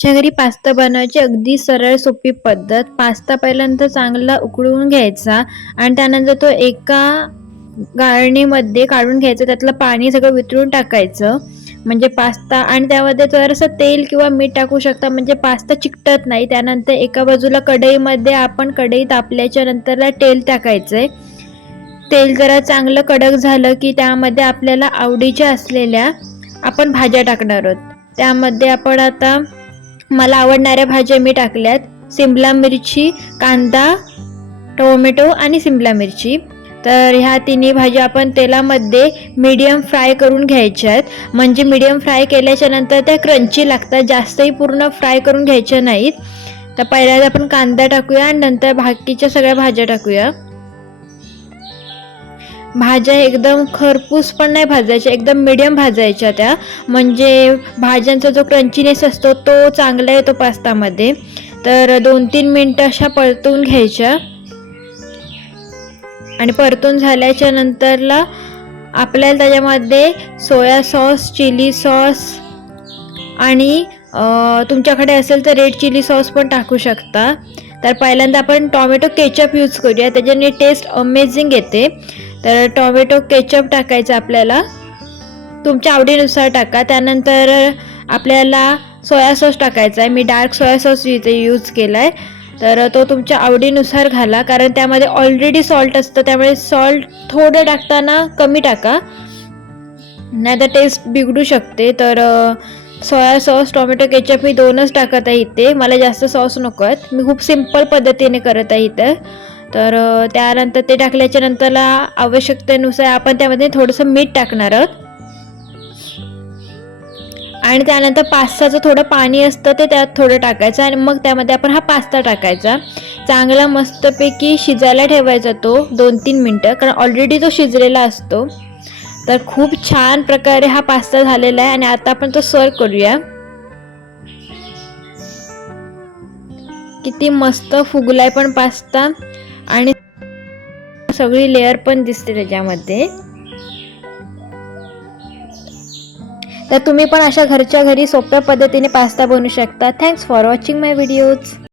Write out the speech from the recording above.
घरच्या घरी पास्ता बनवायची अगदी सरळ सोपी पद्धत. पास्ता पहिल्यांदा चांगला उकळून घ्यायचा आणि त्यानंतर तो एका गाळणीमध्ये काढून घ्यायचं, त्यातलं पाणी सगळं वितळून टाकायचं म्हणजे पास्ता, आणि त्यामध्ये जरासं तेल किंवा मीठ टाकू शकता म्हणजे पास्ता चिकटत नाही. त्यानंतर एका बाजूला कढईमध्ये आपण कढई तापल्याच्या नंतरला तेल टाकायचंय. तेल जरा चांगलं कडक झालं की त्यामध्ये आपल्याला आवडीच्या असलेल्या आपण भाज्या टाकणार आहोत. त्यामध्ये आपण आता मला आवडणाऱ्या भाज्या मी टाकल्यात. सिमला मिरची, कांदा, टोमॅटो आणि सिमला मिरची. तर ह्या तिन्ही भाज्या आपण तेलामध्ये मीडियम फ्राय करून घ्यायच्या आहेत. म्हणजे मीडियम फ्राय केल्याच्या नंतर त्या क्रंची लागतात, जास्तही पूर्ण फ्राय करून घ्यायच्या नाहीत. तर पहिल्यांदा आपण कांदा टाकूया आणि नंतर बाकीच्या सगळ्या भाज्या टाकूया. भाज्या एकदम खरपूस पण नाही भाजायच्या, एकदम मीडियम भाजायच्या त्या, म्हणजे भाज्यांचा जो क्रंचीनेस असतो तो चांगला येतो पास्तामध्ये. तर 2-3 मिनटं अशा परतून घ्यायच्या आणि परतून झाल्याच्या नंतरला आपल्याला त्याच्यामध्ये सोया सॉस, चिली सॉस आणि तुमच्याकडे असेल तर रेड चिली सॉस पण टाकू शकता. तर पहिल्यांदा आपण टॉमॅटो केचप यूज करूया, त्याच्याने टेस्ट अमेझिंग येते. तर टॉमॅटो केचप टाकायचं आपल्याला, तुमच्या आवडीनुसार टाका. त्यानंतर आपल्याला सोया सॉस टाकायचा आहे. मी डार्क सोया सॉस इथे यूज केला आहे. तर तो तुमच्या आवडीनुसार घाला, कारण त्यामध्ये ऑलरेडी सॉल्ट असतं, त्यामुळे सॉल्ट थोडं टाकताना कमी टाका, नाही तर टेस्ट बिघडू शकते. तर सोया सॉस, टोमॅटो केचप मी 2च टाकत आहे इथे, मला जास्त सॉस नको आहेत. मी खूप सिंपल पद्धतीने करत आहे इथं. तर त्यानंतर ते टाकल्याच्या नंतरला आवश्यकतेनुसार आपण त्यामध्ये थोडंसं मीठ टाकणार आहोत आणि त्यानंतर पास्ताचं थोडं पाणी असतं ते त्यात थोडं टाकायचं आणि मग त्यामध्ये आपण हा पास्ता टाकायचा. चांगला मस्तपैकी शिजायला ठेवायचा तो 2-3 मिनटं, कारण ऑलरेडी तो शिजलेला असतो. तर खूप छान प्रकारे हा पास्ता झालेला आहे आणि आता आपण तो सर्व करूया. किती मस्त फुगलाय पण पास्ता आणि सगळी लेयर पण दिसते त्याच्यामध्ये. तर तुम्ही पण अशा घरच्या घरी सोप्या पद्धतीने पास्ता बनवू शकता. Thanks for watching my videos.